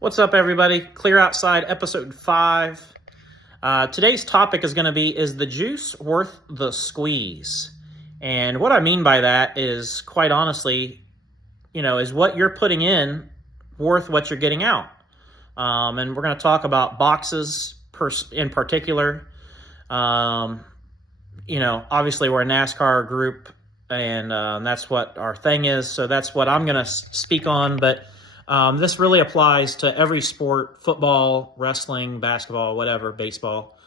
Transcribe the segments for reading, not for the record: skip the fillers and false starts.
What's up, everybody? Clear Outside, episode 5. Today's topic is going to be, is the juice worth the squeeze? And what I mean by that is, quite honestly, is what you're putting in worth what you're getting out? And we're going to talk about boxes in particular. Obviously we're a NASCAR group, and that's what our thing is. So that's what I'm going to speak on. But this really applies to every sport: football, wrestling, basketball, whatever, baseball,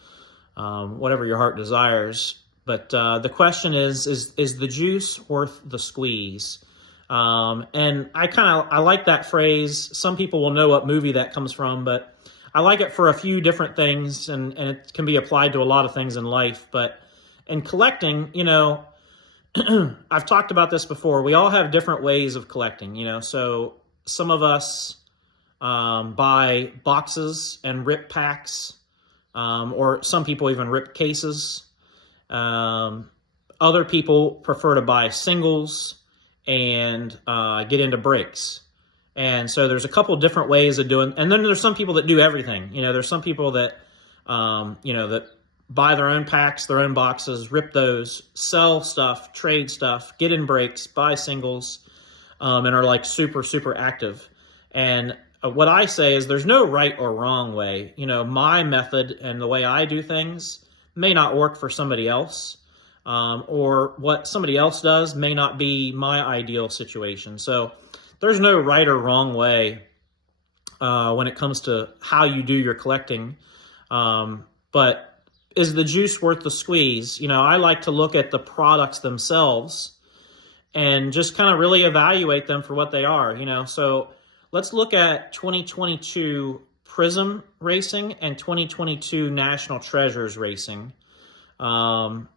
whatever your heart desires. But the question is the juice worth the squeeze? And I like that phrase. Some people will know what movie that comes from, but I like it for a few different things, and it can be applied to a lot of things in life. But in collecting, I've talked about this before. We all have different ways of collecting, so some of us buy boxes and rip packs, or some people even rip cases. Other people prefer to buy singles and get into breaks. And so there's a couple different ways of doing, and then there's some people that do everything. There's some people that, that buy their own packs, their own boxes, rip those, sell stuff, trade stuff, get in breaks, buy singles, and are like super, super active. And what I say is there's no right or wrong way. My method and the way I do things may not work for somebody else, or what somebody else does may not be my ideal situation. So there's no right or wrong way when it comes to how you do your collecting. But is the juice worth the squeeze? I like to look at the products themselves and just kind of really evaluate them for what they are. So let's look at 2022 Prism Racing and 2022 National Treasures Racing. In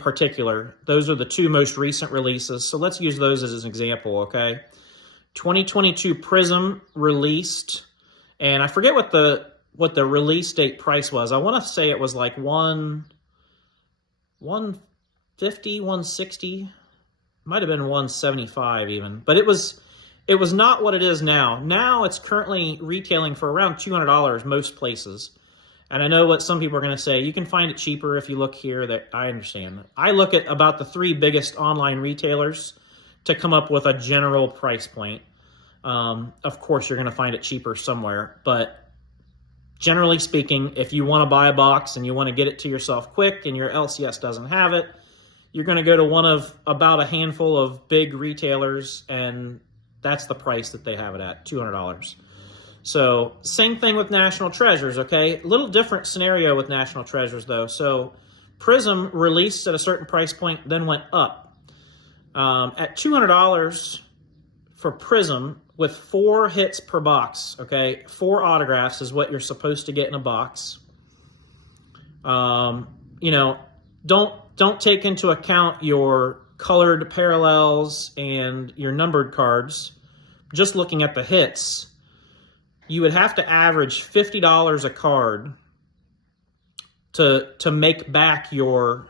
particular, those are the two most recent releases. So let's use those as an example, okay? 2022 Prism released, and I forget what the release date price was. I want to say it was like 150, 160, might have been 175 even, but it was not what it is now. Now it's currently retailing for around $200 most places. And I know what some people are going to say, you can find it cheaper if you look here. That I understand. I look at about the 3 biggest online retailers to come up with a general price point. Of course, you're going to find it cheaper somewhere, but generally speaking, if you want to buy a box and you want to get it to yourself quick and your LCS doesn't have it, you're going to go to one of about a handful of big retailers, and that's the price that they have it at, $200. So same thing with National Treasures, okay? A little different scenario with National Treasures, though. So Prism released at a certain price point, then went up. At $200 for Prism with 4 hits per box, okay? 4 autographs is what you're supposed to get in a box. Don't take into account your colored parallels and your numbered cards. Just looking at the hits, you would have to average $50 a card to make back your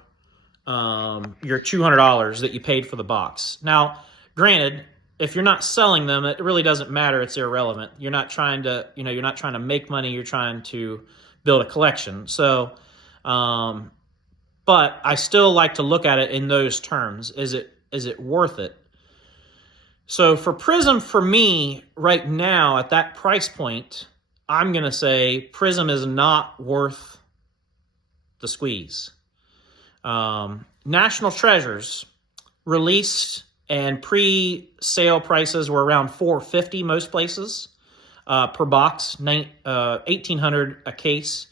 $200 that you paid for the box. Now, granted, if you're not selling them, it really doesn't matter. It's irrelevant. You're not trying to, you're not trying to make money. You're trying to build a collection. So, but I still like to look at it in those terms. Is it worth it? So for Prism, for me, right now, at that price point, I'm going to say Prism is not worth the squeeze. National Treasures released and pre-sale prices were around $450 most places per box, $1,800 a case.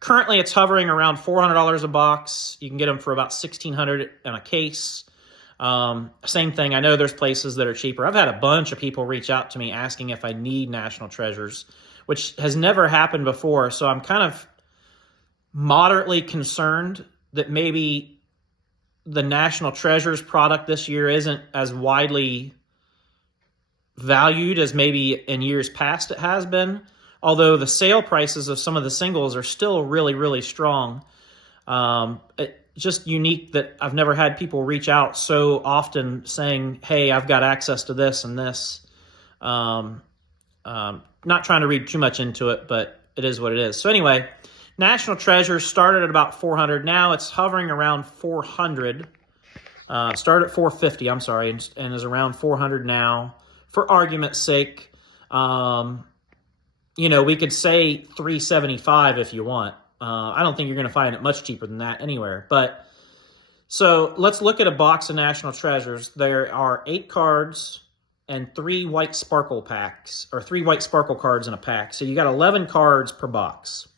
Currently, it's hovering around $400 a box. You can get them for about $1,600 in a case. Same thing. I know there's places that are cheaper. I've had a bunch of people reach out to me asking if I need National Treasures, which has never happened before. So I'm kind of moderately concerned that maybe the National Treasures product this year isn't as widely valued as maybe in years past it has been. Although the sale prices of some of the singles are still really, really strong. Just unique that I've never had people reach out so often saying, hey, I've got access to this and this. Not trying to read too much into it, but it is what it is. So anyway, National Treasures started at about 400. Now it's hovering around 400. Started at 450, I'm sorry, and is around 400 now. For argument's sake, we could say 375 if you want. I don't think you're going to find it much cheaper than that anywhere. But so let's look at a box of National Treasures. There are 8 cards and 3 white sparkle packs, or 3 white sparkle cards in a pack. So you got 11 cards per box.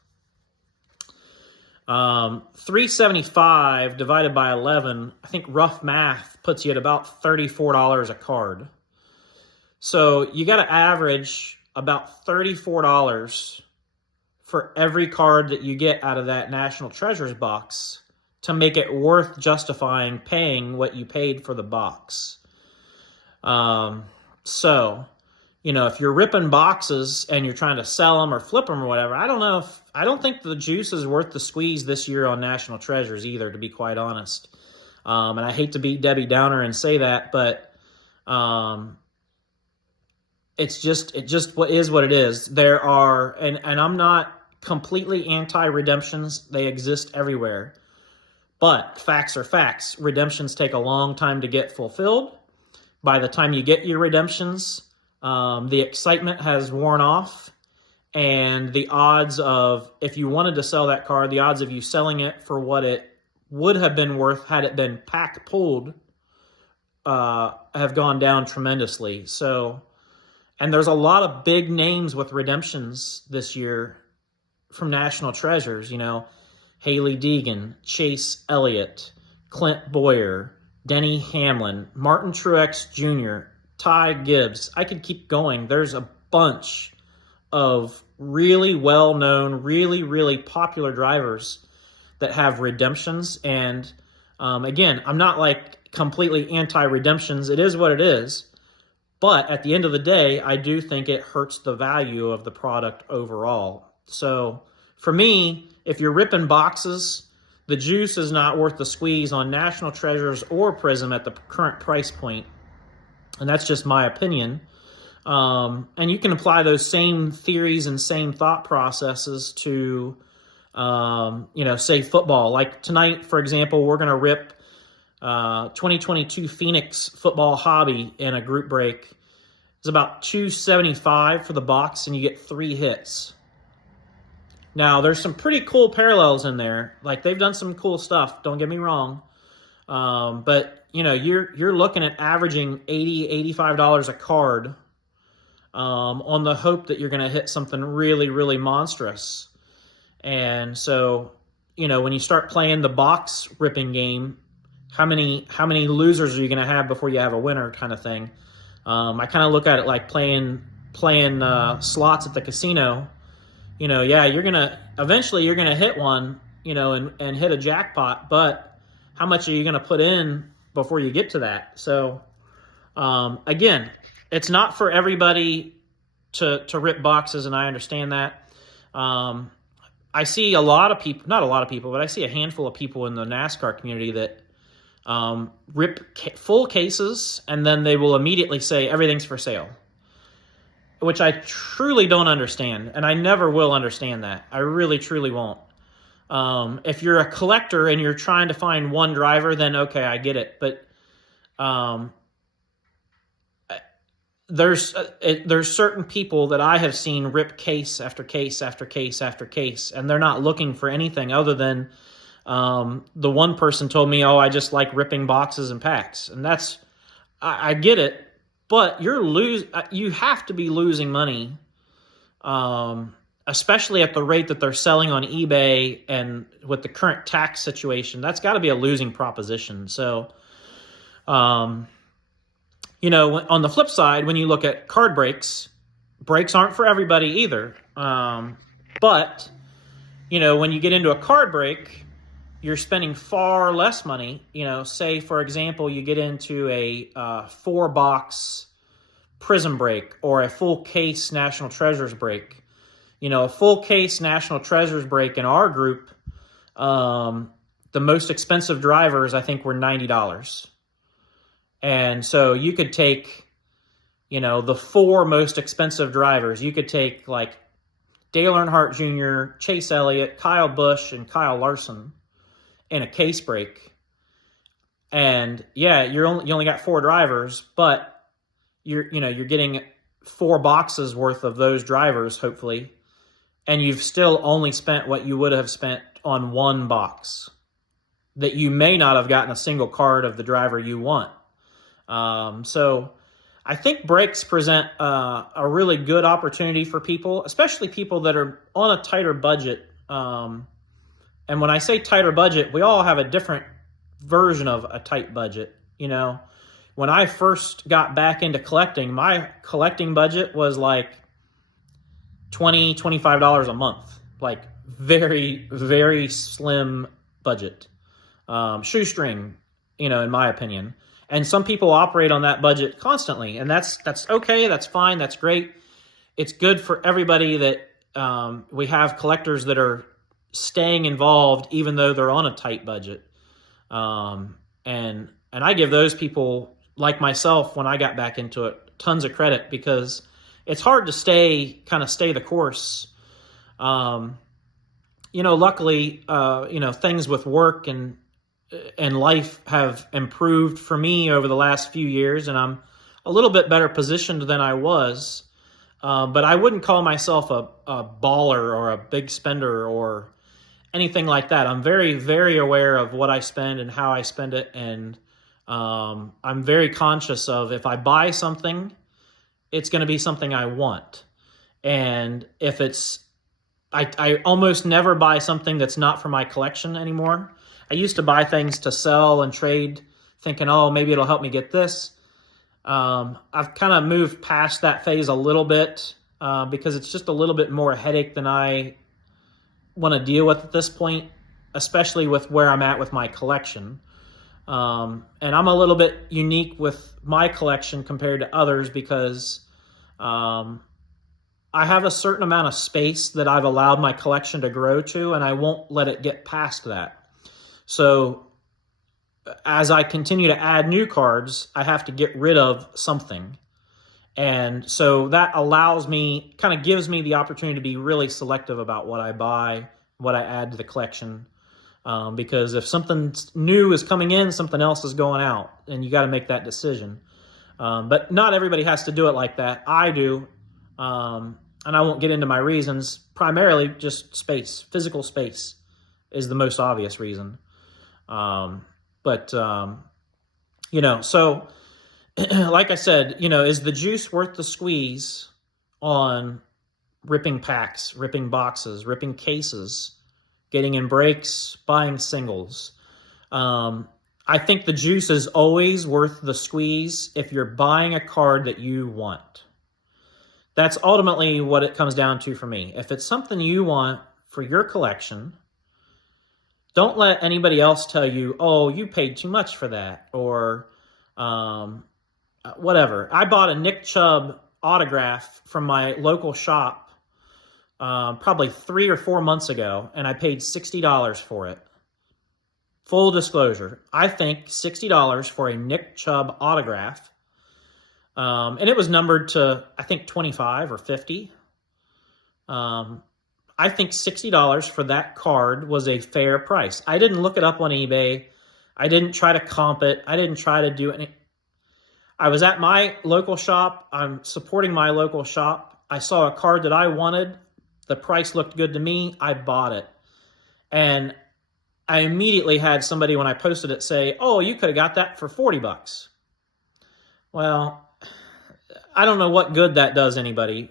375 divided by 11, I think rough math puts you at about $34 a card. So you got to average about $34 for every card that you get out of that National Treasures box to make it worth justifying paying what you paid for the box. So, if you're ripping boxes and you're trying to sell them or flip them or whatever, I don't think the juice is worth the squeeze this year on National Treasures either, to be quite honest. And I hate to be Debbie Downer and say that, but it just what is what it is. There are, and I'm not completely anti-redemptions. They exist everywhere. But facts are facts. Redemptions take a long time to get fulfilled. By the time you get your redemptions, the excitement has worn off, and the odds of, if you wanted to sell that card, the odds of you selling it for what it would have been worth had it been pack pulled have gone down tremendously. So, and there's a lot of big names with redemptions this year from National Treasures, Hailie Deegan, Chase Elliott, Clint Boyer, Denny Hamlin, Martin Truex Jr., Ty Gibbs. I could keep going. There's a bunch of really well-known, really, really popular drivers that have redemptions. And again, I'm not like completely anti-redemptions. It is what it is. But at the end of the day, I do think it hurts the value of the product overall. So for me, if you're ripping boxes, the juice is not worth the squeeze on National Treasures or Prism at the current price point. And that's just my opinion. And you can apply those same theories and same thought processes to, say football. Like tonight, for example, we're going to rip 2022 Phoenix Football Hobby in a group break. It's about $275 for the box, and you get 3 hits. Now, there's some pretty cool parallels in there. Like, they've done some cool stuff, don't get me wrong. But, you're looking at averaging $80, $85 a card on the hope that you're going to hit something really, really monstrous. And so, when you start playing the box ripping game, how many losers are you going to have before you have a winner kind of thing? I kind of look at it like playing slots at the casino. Eventually you're gonna hit one, and hit a jackpot, but how much are you gonna put in before you get to that? So, again, it's not for everybody to rip boxes, and I understand that. I see a lot of people, not a lot of people, but I see a handful of people in the NASCAR community that rip full cases, and then they will immediately say everything's for sale, which I truly don't understand, and I never will understand that. I really, truly won't. If you're a collector and you're trying to find one driver, then okay, I get it. But there's certain people that I have seen rip case after case after case after case, and they're not looking for anything other than the one person told me, "Oh, I just like ripping boxes and packs," and that's I get it. But you have to be losing money, especially at the rate that they're selling on eBay, and with the current tax situation, that's got to be a losing proposition. So, on the flip side, when you look at card breaks aren't for everybody either. But, when you get into a card break, you're spending far less money. Say, for example, you get into a 4-box Prism break or a full case National Treasures break. A full case National Treasures break in our group, the most expensive drivers, I think, were $90. And so you could take the four most expensive drivers. You could take like Dale Earnhardt Jr., Chase Elliott, Kyle Busch, and Kyle Larson in a case break. And yeah, you only got four drivers, but you're getting four boxes worth of those drivers, hopefully, and you've still only spent what you would have spent on one box that you may not have gotten a single card of the driver you want. So I think breaks present a really good opportunity for people, especially people that are on a tighter budget. And when I say tighter budget, we all have a different version of a tight budget. When I first got back into collecting, my collecting budget was like $25 a month, like very, very slim budget, shoestring, in my opinion. And some people operate on that budget constantly, and that's okay, that's fine, that's great. It's good for everybody that we have collectors that are staying involved even though they're on a tight budget. And I give those people, like myself, when I got back into it, tons of credit, because it's hard to stay the course. Luckily, things with work and life have improved for me over the last few years, and I'm a little bit better positioned than I was. But I wouldn't call myself a baller or a big spender or anything like that. I'm very, very aware of what I spend and how I spend it, and I'm very conscious of, if I buy something, it's going to be something I want. And if I almost never buy something that's not for my collection anymore. I used to buy things to sell and trade, thinking, oh, maybe it'll help me get this. I've kind of moved past that phase a little bit because it's just a little bit more headache than I want to deal with at this point, especially with where I'm at with my collection. And I'm a little bit unique with my collection compared to others because I have a certain amount of space that I've allowed my collection to grow to, and I won't let it get past that. So as I continue to add new cards, I have to get rid of something. And so that allows me, kind of gives me the opportunity to be really selective about what I buy, what I add to the collection. Because if something new is coming in, something else is going out, and you got to make that decision. But not everybody has to do it like that. I do. And I won't get into my reasons. Primarily just space. Physical space is the most obvious reason. So like I said, is the juice worth the squeeze on ripping packs, ripping boxes, ripping cases, getting in breaks, buying singles? I think the juice is always worth the squeeze if you're buying a card that you want. That's ultimately what it comes down to for me. If it's something you want for your collection, don't let anybody else tell you, oh, you paid too much for that, or whatever. I bought a Nick Chubb autograph from my local shop probably 3 or 4 months ago, and I paid $60 for it. Full disclosure, I think $60 for a Nick Chubb autograph, and it was numbered to, I think, 25 or 50. I think $60 for that card was a fair price. I didn't look it up on eBay. I didn't try to comp it. I didn't try to do any. I was at my local shop. I'm supporting my local shop. I saw a card that I wanted. The price looked good to me. I bought it. And I immediately had somebody, when I posted it, say, oh, you could have got that for $40. Well, I don't know what good that does anybody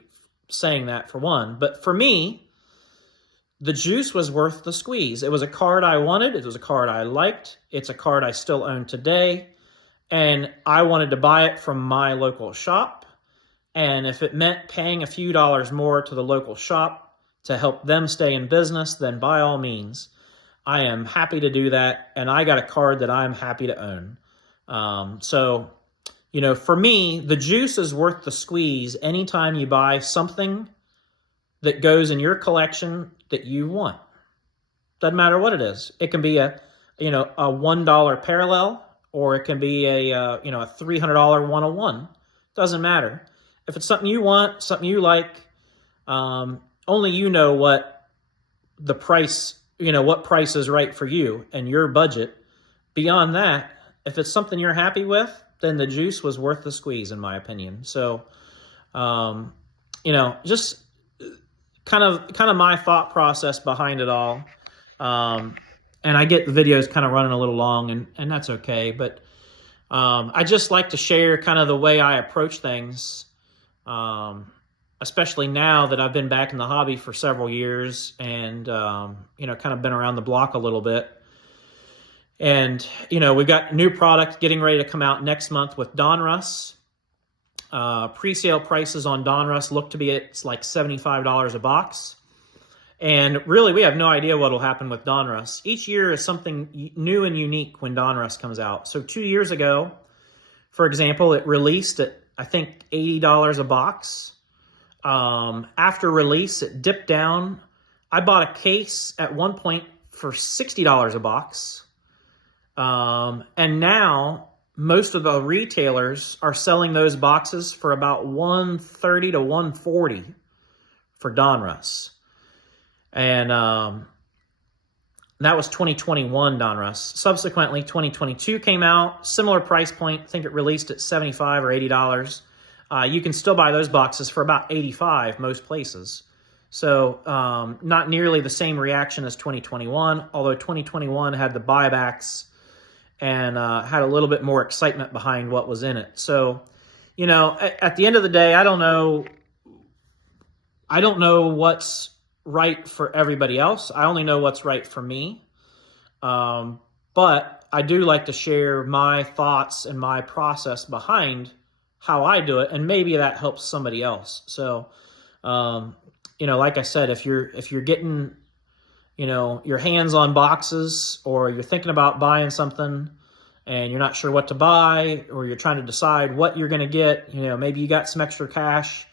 saying that, for one. But for me, the juice was worth the squeeze. It was a card I wanted. It was a card I liked. It's a card I still own today. And I wanted to buy it from my local shop. And if it meant paying a few dollars more to the local shop to help them stay in business, then by all means, I am happy to do that. And I got a card that I'm happy to own. For me, the juice is worth the squeeze anytime you buy something that goes in your collection that you want. Doesn't matter what it is. It can be a $1 parallel, or it can be a $300 101. Doesn't matter. If it's something you want, something you like, only you know what the price, what price is right for you and your budget. Beyond that, if it's something you're happy with, then the juice was worth the squeeze, in my opinion. So, just kind of my thought process behind it all. And I get the videos kind of running a little long, and that's okay. But I just like to share kind of the way I approach things, especially now that I've been back in the hobby for several years and, kind of been around the block a little bit. And, we've got new product getting ready to come out next month with Donruss. Pre-sale prices on Donruss look to be it's like $75 a box. And really, we have no idea what will happen with Donruss. Each year is something new and unique when Donruss comes out. So 2 years ago, for example, it released at, I think, $80 a box. After release, it dipped down. I bought a case at one point for $60 a box. And now most of the retailers are selling those boxes for about $130 to $140 for Donruss. And that was 2021 Donruss. Subsequently, 2022 came out, similar price point. I think it released at $75 or $80. You can still buy those boxes for about $85 most places. So not nearly the same reaction as 2021, although 2021 had the buybacks and had a little bit more excitement behind what was in it. So, at the end of the day, I don't know what's right for everybody else. I only know what's right for me. But I do like to share my thoughts and my process behind how I do it, and maybe that helps somebody else. So, like I said, if you're getting your hands on boxes, or you're thinking about buying something and you're not sure what to buy, or you're trying to decide what you're going to get, maybe you got some extra cash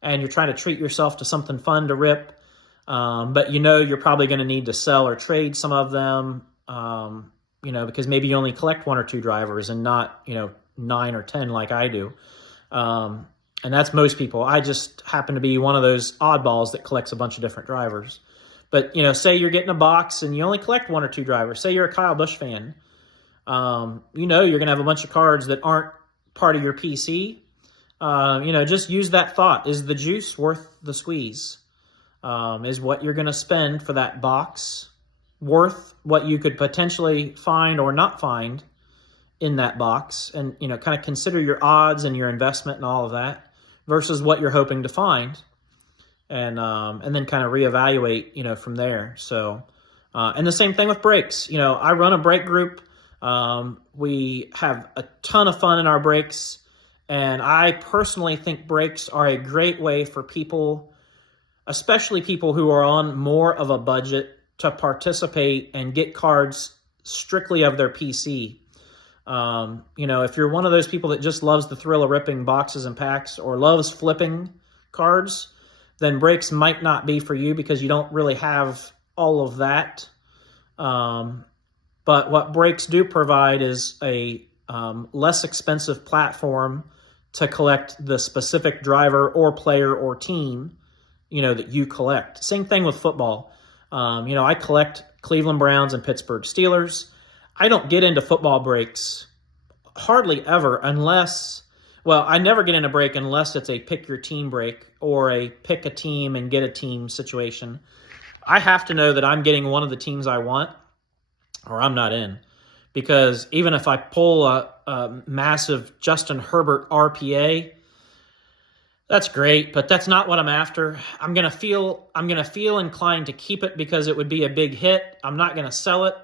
and you're trying to treat yourself to something fun to rip, but you're probably going to need to sell or trade some of them, because maybe you only collect 1 or 2 drivers and not, 9 or 10 like I do. And that's most people. I just happen to be one of those oddballs that collects a bunch of different drivers. But, say you're getting a box and you only collect 1 or 2 drivers. Say you're a Kyle Busch fan. You're going to have a bunch of cards that aren't part of your PC. Just use that thought. Is the juice worth the squeeze? Is what you're going to spend for that box worth what you could potentially find or not find in that box? And, kind of consider your odds and your investment and all of that versus what you're hoping to find. And then kind of reevaluate, from there. So, and the same thing with brakes. I run a brake group. We have a ton of fun in our brakes, and I personally think brakes are a great way for people, especially people who are on more of a budget, to participate and get cards strictly of their PC. If you're one of those people that just loves the thrill of ripping boxes and packs, or loves flipping cards, then brakes might not be for you because you don't really have all of that. But what brakes do provide is a less expensive platform to collect the specific driver or player or team, that you collect. Same thing with football. I collect Cleveland Browns and Pittsburgh Steelers. I don't get into football breaks hardly ever unless... Well, I never get in a break unless it's a pick your team break or a pick a team and get a team situation. I have to know that I'm getting one of the teams I want, or I'm not in. Because even if I pull a massive Justin Herbert RPA, that's great, but that's not what I'm after. I'm gonna feel inclined to keep it because it would be a big hit. I'm not gonna sell it,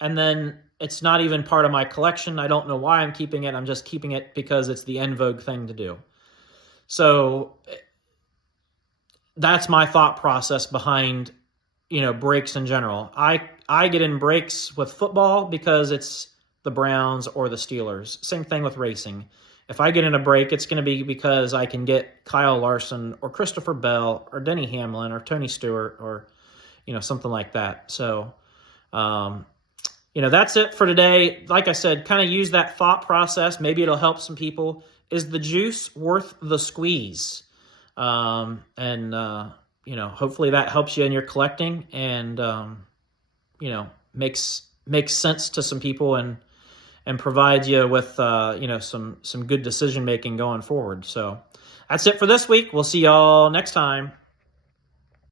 and then it's not even part of my collection. I don't know why I'm keeping it. I'm just keeping it because it's the en vogue thing to do. So that's my thought process behind, breaks in general. I get in breaks with football because it's the Browns or the Steelers. Same thing with racing. If I get in a break, it's going to be because I can get Kyle Larson or Christopher Bell or Denny Hamlin or Tony Stewart or, something like that. So, that's it for today. Like I said, kind of use that thought process. Maybe it'll help some people. is the juice worth the squeeze? And hopefully that helps you in your collecting, and makes sense to some people, and provides you with some good decision making going forward. So that's it for this week. We'll see y'all next time.